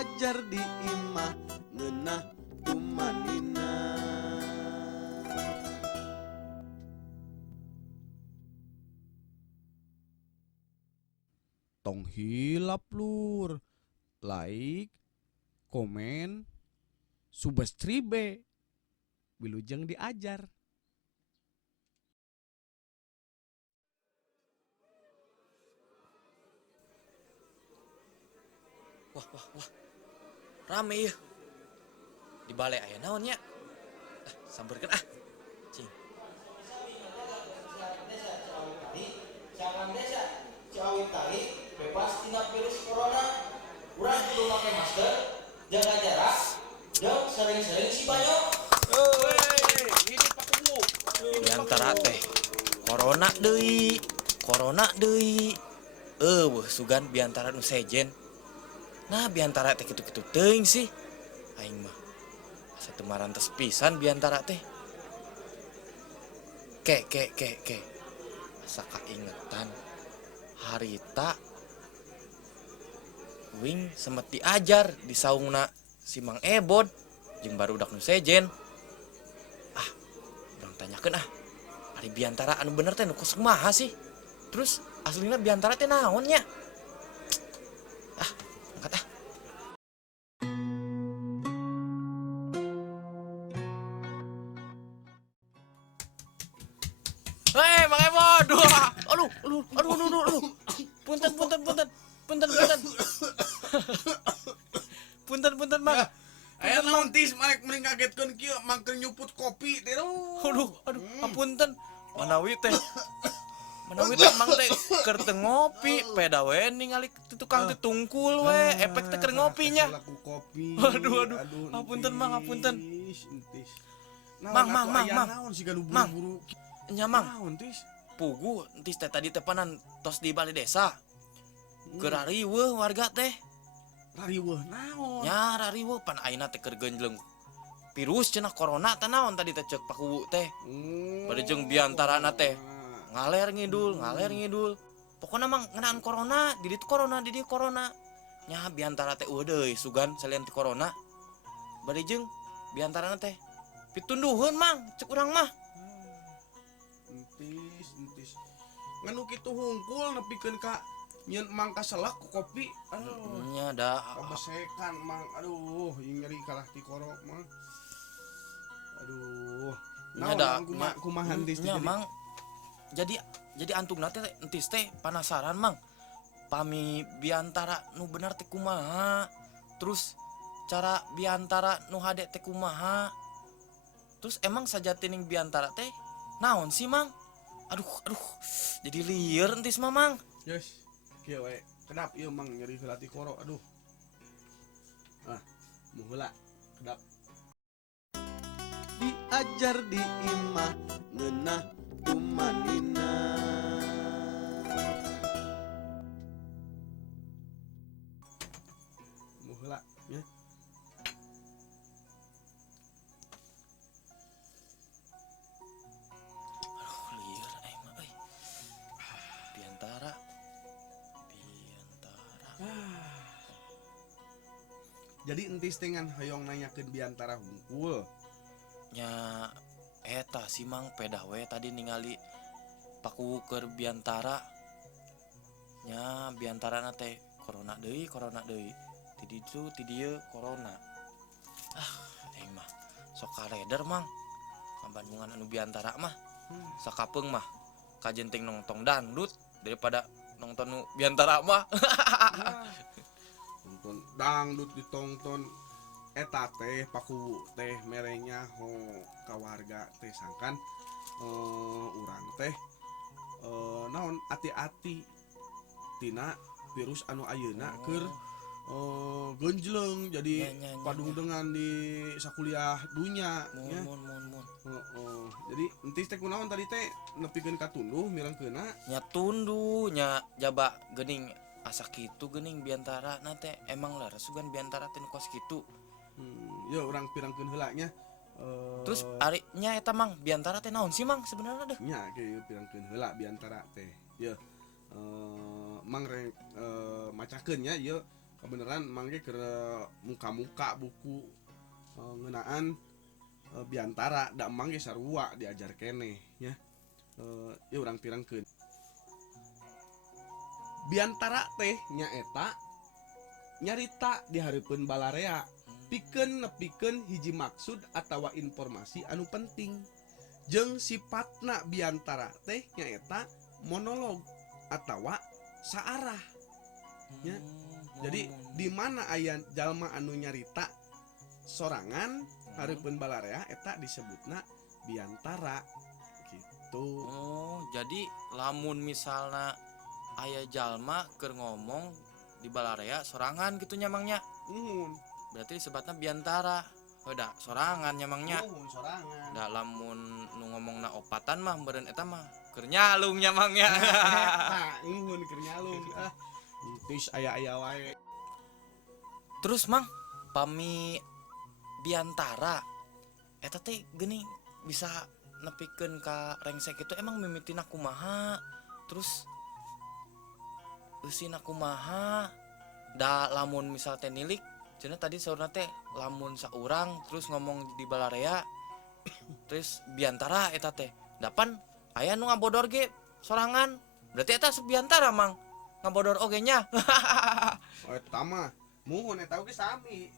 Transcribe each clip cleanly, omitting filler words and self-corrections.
diajar di imah ngeunah tumanina. Tong hilap lur, like, komen, subscribe, wilujeng diajar. Wah, rame ya. Di balai aya naon nya? Sambeurkeun ah. Cing. Jangan desa Ciawi Tali bebas tina virus corona. Urang kudu make masker, jaga jarak, jeung sering-sering si banyo. Biantara teh corona deui. Weuh sugan biantara nu sejen. Nah biantara teh kitu-kitu teuing sih. Aing mah asa teu marantos pisan biantara teh. Ke. Asa kaingetan harita wing sempat diajar di saungna si Mang Ebod jeung barudak nu sejen. Urang tanyakeun ari biantara anu bener teh nu kumaha sih? Terus aslina biantara teh naon nya? Angkat ah. Hei, Mang Ebod. Aduh. Punten. Punten, Mang. Aya naon tis marek mending kagetkeun kieu mangker nyuput kopi teh. Aduh, apunten. Manawi teh Mang teh keur teu ngopi, peda we ningali tukang teh tungkul we, efek teh keur ngopinya. Laku kopi. Aduh. Apunten, Mang. Mang. Naon sih gaduh buru-buru. Nya, Mang. Naon tis? Pugu entis teh tadi teh panan tos di balai desa. Keur rariweuh warga teh. Rariweuh naon? Nya rariweuh pan ayeuna teh keur genjleung virus cenah corona teh naon tadi teh ceuk paku teh. Bade jeung biantarana teh ngaler ngidul. Pokona Mang ngeunaan corona, di ditu corona. Nya biantara teh deui sugan salian ti corona. Bade jeung biantarana teh pitunduheun Mang ceuk urang mah. Entis. Nganu kitu hungkul nepikeun ka nyeun mangka selak ku kopi. Aduh. Nya da Kabesekan Mang. Aduh, ieu nyeri kalah ti koro Mang. Aduh. Nya da kumaha entis nya Mang. Jadi antungna teh entis teh penasaran Mang. Pami biantara nu bener teh kumaha? Terus cara biantara nu hade teh kumaha? Terus emang sajatining biantara teh naon sih Mang? Aduh. Jadi lieur entis mah Mang. Yes. Kieu we. Kedap ieu Mang nyeri heula ti koro. Aduh. Mu heula. Kedap. Diajar di imah ngeunah tumanina. Mu heula nya. Lieur mah euy. Biantara. Jadi entis teh ngan hoyong nanyakeun biantara hungkul. Nya eta si Mang peda we tadi ningali paku keur biantara. Nya biantarana teh corona deui. Ti dieu corona. Aing mah sok kareder Mang. Ngabandungan anu biantara mah. Sakapeung mah kajenting nongtong dangdut daripada nonton nu biantara mah. Nonton dangdut ditongton eta teh paku teh merenya ho ka warga teh sangkan urang teh naon ati-ati tina virus anu ayeuna keur genjleung jadi padung dengan di sakuliah dunya nya. Jadi entis teh kunaon tadi teh nepikeun ka tunduh mirengkeuna Nya tunduh nya jaba geuning asa kitu geuning biantara na teh emang larasugan biantara teh nu kos kitu. Ya urang pirangkeun heula nya. Terus ari nya eta Mang biantara teh naon sih Mang sebenarnya deh? Nya kieu pirangkeun heula biantara teh. Ye Mang macakeun nya ieu kebenaran mangge ke muka-muka buku ngeunaan biantara da emang ge sarua diajar keneh nya. Ya urang pirengkeun biantara teh nyaeta nyarita di hareupeun balarea pikeun nepikeun hiji maksud atawa informasi anu penting jeung sifatna biantara teh nyaeta monolog atawa saarah nya. Jadi di mana aya jalma anu nyarita sorangan hareupeun balarea eta disebutna biantara gitu. Oh, jadi lamun misalnya aya jalma keur ngomong di balarea sorangan gitu nyamangnya. Berarti disebutna biantara. Udah sorangan nyamangnya. Sorangan. Da lamun nu ngomongna opatan mah meureun eta mah keur nyalung nyamangnya. Eta keur nyalung. Tis aya-aya wae. Terus Mang, pami biantara eta teh geuning bisa nepikeun ka rengsek itu emang mimitina kumaha? Terus eusina kumaha? Da lamun misal teh nilik cenah tadi saurna teh lamun saurang terus ngomong di balarea terus biantara eta teh. Dapan aya nu ngabodor ge sorangan. Berarti eta biantara Mang. Ngabodor oge nya. Oh eta mah muhun eta oge sami.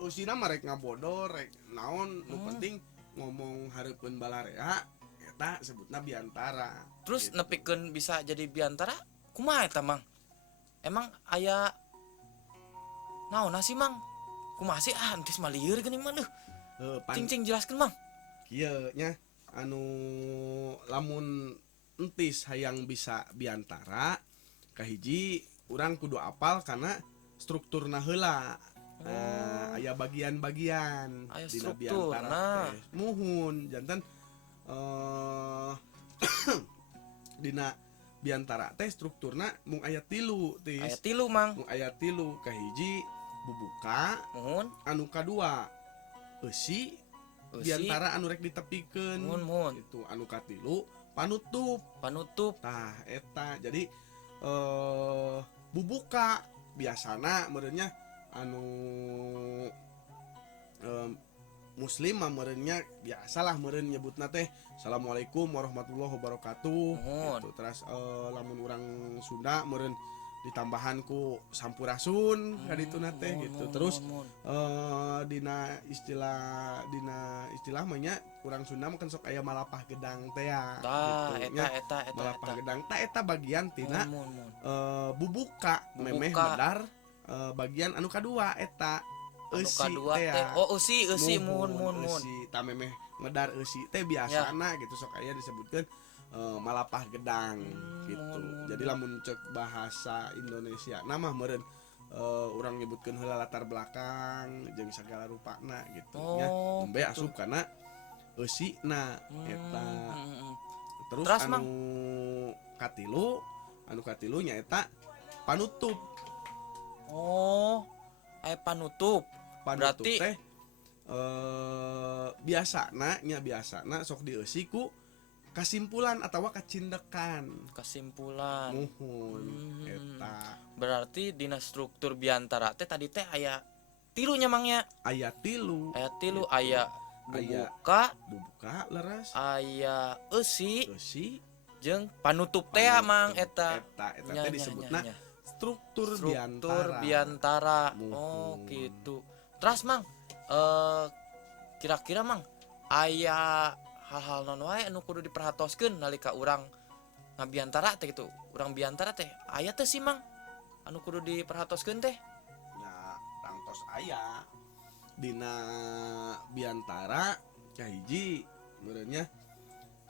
Usina mah rek ngabodor rek naon nu penting ngomong hareupeun balarea eta sebutna biantara. Terus gitu. nepikeun bisa jadi biantara kumaha eta Mang? Emang aya naon sih Mang? Kumaha sih entis mah lieur geuning mah cing jelaskeun Mang. Kieu nya anu lamun entis hayang bisa biantara kahiji urang kudu apal karena strukturna heula. Aya bagian-bagian Aya dina strukturna. biantara teh. Muhun janten dina biantara teh strukturna mung aya 3 tis. Aya 3 Mang. Mung aya 3 kahiji bubuka, Muhun. anu kadua eusi biantara anu rek ditepikeun. Muhun. Itu anu katilu panutup. Tah eta jadi bubuka biasana meureunnya anu muslim mah meureunnya biasalah meureun nyebutna teh assalamualaikum warahmatullahi wabarakatuh gitu. Terus lamun urang Sunda meureun ditambahan ku sampurasun kadituna teh gitu. Terus dina istilah mah nya urang Sunda mah kan sok aya malapah gedang teh ya gitu nya. Malapah gedang tah eta bagian tina bubuka memeh medar bagian anu kadua eta eusi teh ya. Oh eusi mun. Ta memeh medar eusi teh biasana gitu sok aya disebutkeun malapah gedang gitu. Jadi lamun cek bahasa Indonesia nama meureun urang nyebutkeun heula latar belakang jeung sagala rupana gitu nya. Nembe asup kana eusina eta. Terus anu katilu nyaeta panutup. Oh, aya panutup. Berarti Teh biasana sok dieusi ku kasimpulan atawa kacindekan. Muhun eta. Berarti dina struktur biantara teh tadi teh aya 3 nya Mangnya. Aya 3. Aya bubuka leres. Aya eusi jeung panutup teh Mang eta. Eta teh disebutna struktur biantara. Oh gitu. Terus Mang kira-kira Mang aya hal-hal non wae anu kudu diperhatoskeun nalika urang ngabiantara teh gitu. Urang biantara teh aya teh sih Mang anu kudu diperhatoskeun teh? Ya tangtos aya dina biantara kahiji meureunnya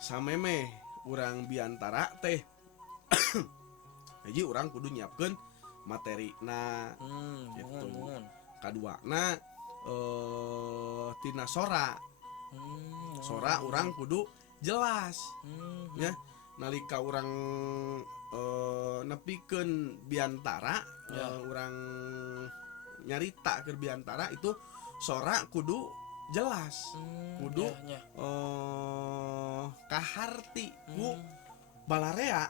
samemeh urang biantara teh hiji urang kudu nyiapkeun materina gitu. Kaduana tina sora urang kudu jelas ya nalika urang nepikeun biantara urang nyarita keur biantara itu sora kudu jelas kudu kaharti ku balarea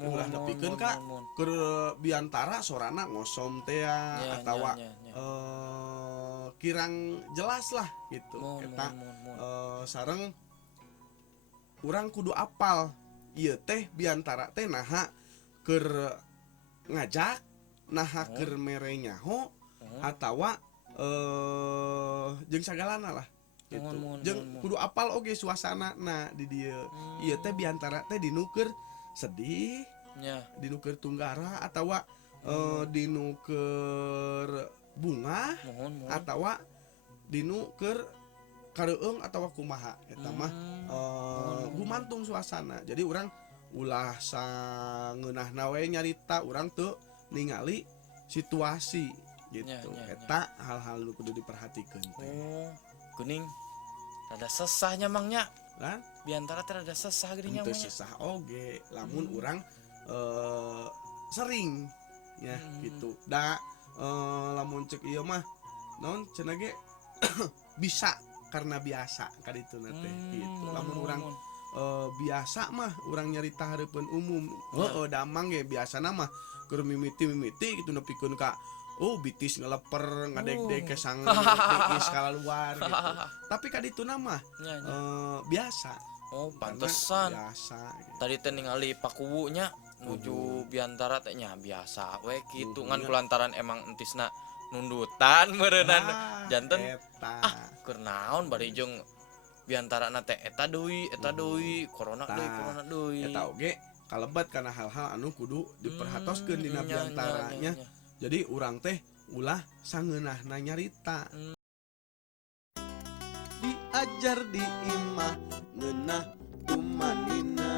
ulah nepikeun ka keur biantara sorana ngosom teh atawa kirang jelas lah gitu eta sareng urang kudu apal ieu teh biantara teh naha keur ngajak naha keur mere nyaho atawa jeung sagalana lah gitu jeung kudu apal oge suasana di dieu ieu teh biantara teh dinu keur sedih dinu keur tunggara atawa dinu keur bunga atawa dinu keur kareueung atawa kumaha eta mah gumantung suasana. Jadi urang ulah sangeunahna we nyarita urang teu ningali situasi gitu. Eta hal-hal nu kudu diperhatikeun teh. Kuning rada sesahnya mangnya. Kan Biantara teh rada sesah geuning nya. Teu sesah oge lamun urang sering ya gitu. Da lamun cek ieu mah naon cenah ge bisa karena biasa kadituna teh gitu. Lamun urang biasa mah urang nyarita hareupeun umum. Damang ge biasana mah keur mimiti gitu nepikeun ka bitis ngeleper ngadeg-deg ke sang tiis kalaluar gitu. Tapi kadituna mah biasa. Pantesan. Biasa. Gitu. Tadi teh ningali pakuwunya nuju biantara teh nya biasa we kitu ngan kulantaran emang entisna nundutan meureunana janten keur naon bari jeung biantarana teh eta deui corona deui eta oge kalebat kana hal-hal anu kudu diperhatoskeun dina biantaranya. Jadi urang teh ulah sangeunahna nyarita. Diajar di imah ngeunah tumanina.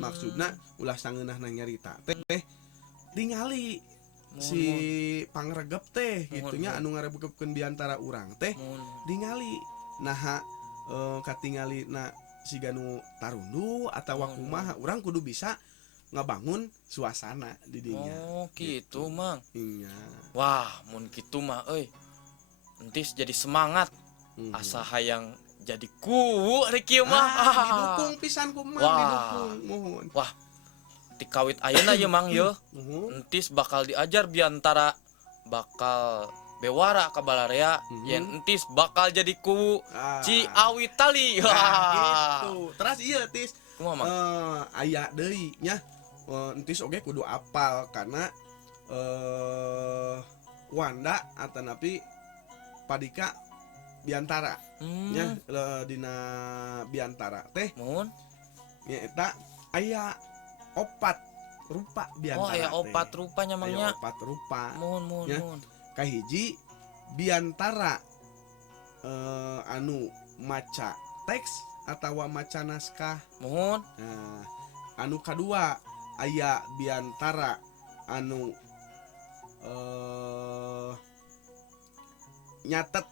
Maksudna ulah sangeunahna nyarita teh tingali si pangregep teh gitunya anu ngarebegepkeun biantara urang teh tingali naha katingali na siga nu tarundu atawa kumaha urang kudu bisa ngabangun suasana di dinya. Gitu mang. Iya. Wah mun kitu mah euy entis jadi semangat asa hayang jadi kuwu ari kieu mah. Didukung pisan kumaha didukung mohon. Wah ti kawit ayeuna ye mang ye entis bakal diajar biantara bakal bewara ka balarea yen entis bakal jadi kuwu Ciawi tali. Gitu. Terus ieu tis kumaha aya deui nya entis oge kudu apal karena Wanda atanapi padika biantara nya dina biantara teh mun nya eta aya opat rupa biantara. Aya opat rupanya mangnya. Aya opat rupa. Mun kahiji biantara anu maca teks atawa maca naskah. Mohon. Nah, anu kadua aya biantara anu nyatet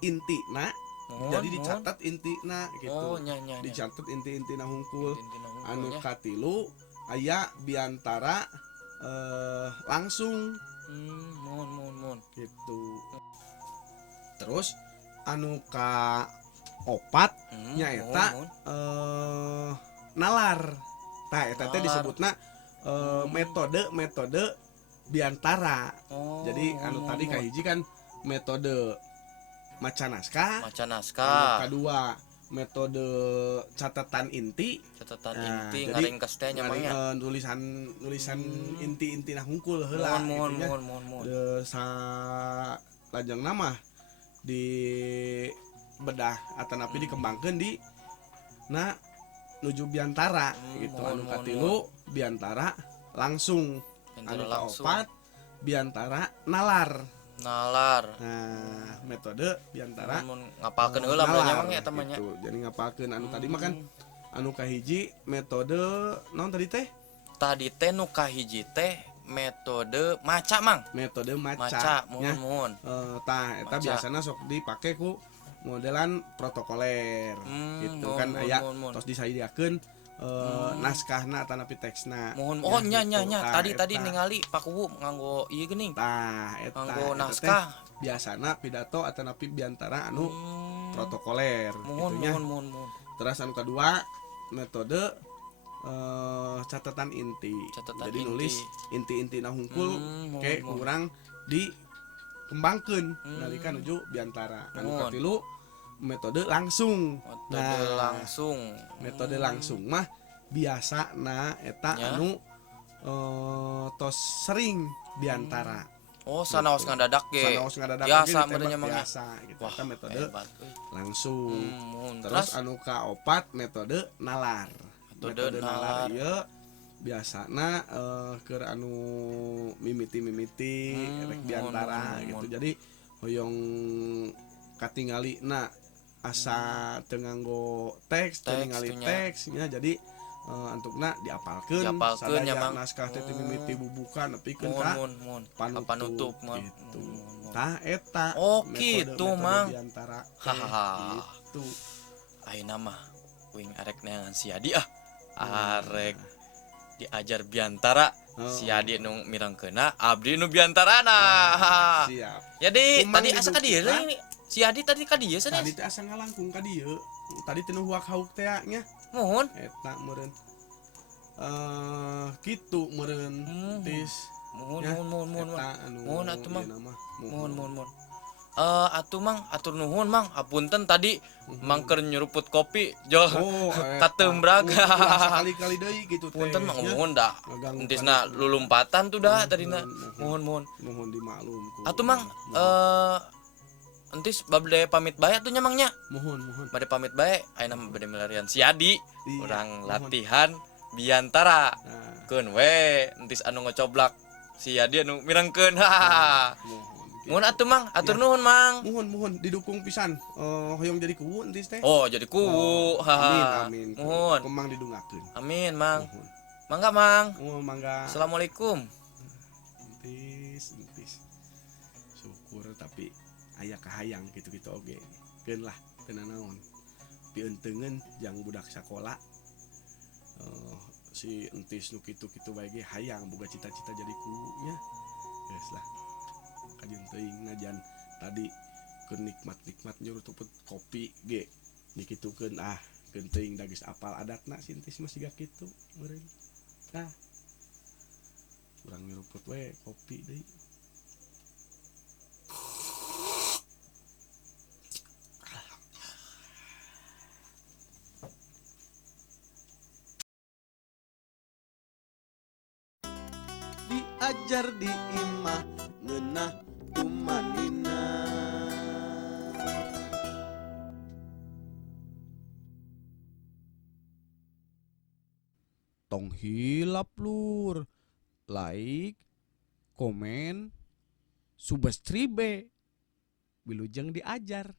intina. Jadi dicatat intina gitu. Dicatat inti-intina hungkul. Anu katilu aya biantara langsung mun gitu. Terus anu ka opat nyaeta nalar. Tah eta teh disebutna metode biantara. Jadi anu tadi kahiji kan metode maca naskah. Anu kadua metode catatan inti ngaringkes teh nya mangnya nulisan inti-inti nah hungkul heula lajeng nama di bedah atanapi dikembangkeun di nuju biantara gitu. Anu katilu biantara langsung, anu kaopat biantara nalar. Nah, metode biantara ngapalkeun heula nya mah eta mah nya. Jadi ngapalkeun anu tadi mah kan anu kahiji metode naon tadi teh? Tadi teh nu kahiji teh metode maca mang. Metode maca. Mun. Tah eta biasana sok dipake ku modelan protokoler gitu kan aya tos disadiakeun naskahna atanapi teksna. Mohon nya tadi ningali pakuwu nganggo ieu geuning. Tah eta nganggo naskah biasana pidato atanapi biantara anu protokoler mohon. Terus anu kedua metode catatan inti. Catatan Jadi inti. nulis inti-inti na hungkul Mohon, ke mohon. kurang dikembangkeun nalika nuju biantara. Anu Mohon. katilu metode langsung. Metode langsung. Metode langsung mah biasana eta Ya. anu tos sering biantara. Oh, sanaos ngadadak ge. Sanaos ngadadak Biasa oge ditembak merenya mah. biasa gitu. Wah, Eta metode hebat euy. langsung. Mohon. Terus anu kaopat metode nalar. Metode nalar. ieu biasana keur anu mimiti rek biantara gitu. Jadi hoyong katingalina asa teu nganggo teks, teu ningali Teks, teksnya jadi antukna diapalkeun Diapalkeun nya, sadaya Mang. naskah teh mimiti bubukan nepikeun Mohon, ka mohon, mohon. panutup, Panutup, Mang. gitu. Mohon. Tah eta Oh, metode- gitu, metode Mang. biantara teh, Hahaha. gitu. Ayeuna mah wing arek neangan si Adi arek diajar biantara. Oh. Si Adi nu mirengkeuna, abdi nu biantarana. Siap. Jadi Kumang tadi asa ka dieu didukung, ini. Si Adi tadi ka dieu Tadi sanes. teh asa ngalangkung ka dieu. Tadi teh nu huak hauk teh nya Mohon. eta meureun. Kitu meureun tis. Mohon, Ya, mohon, mohon, mohon. Eta anu Mohon atuh, Mang. ieu mah. Mohon, mohon, mohon. Atuh Mang, atur nuhun Mang. Apunten tadi Mang keur nyeruput kopi jo Oh, kateumbrak. kali-kali deui gitu teh. Punten Mang, nya. mohon dah. Ngaganggu Entisna panas. lulumpatan tuh dah tadina. Mohon, Mohon, mohon. Mohon dimaklum ku. Atuh Mang, entis bade pamit bae atuh nya Mang nya. mohon. Bade pamit bae, ayeuna mah bade milarian si Adi. Iya, Urang mohon. latihan biantara. Nah, Keun we, entis anu ngocoblak si Adi anu mirengkeun. Hahaha. mohon. Mohon atuh Mang, atur Ya. nuhun Mang. Mohon didukung pisan. Hoyong jadi kuwu entis teh. Oh, jadi kuwu. Haha. Amin. Mohon. Kemang didungakeun. Amin, Mang. Mohon. Mangga, Mang. Oh, mangga. Assalamualaikum. Entis. Syukur tapi aya kahayang gitu-gitu oge. Keun lah teu naon. Pieunteugeun jang budak sakola. Si entis nu kitu-kitu bae ge hayang boga cita-cita jadi guru nya. Geus lah. Kajian teuing najan tadi keur nikmat-nikmat nyurutuput kopi ge dikitukeun keun teuing da geus apal adatna si entis mah siga kitu meureun. Urang nyuruput we kopi deui. Diajar di imah ngeunah tumanina. Tong hilap lur. Like, komen, subscribe. Wilujeng diajar.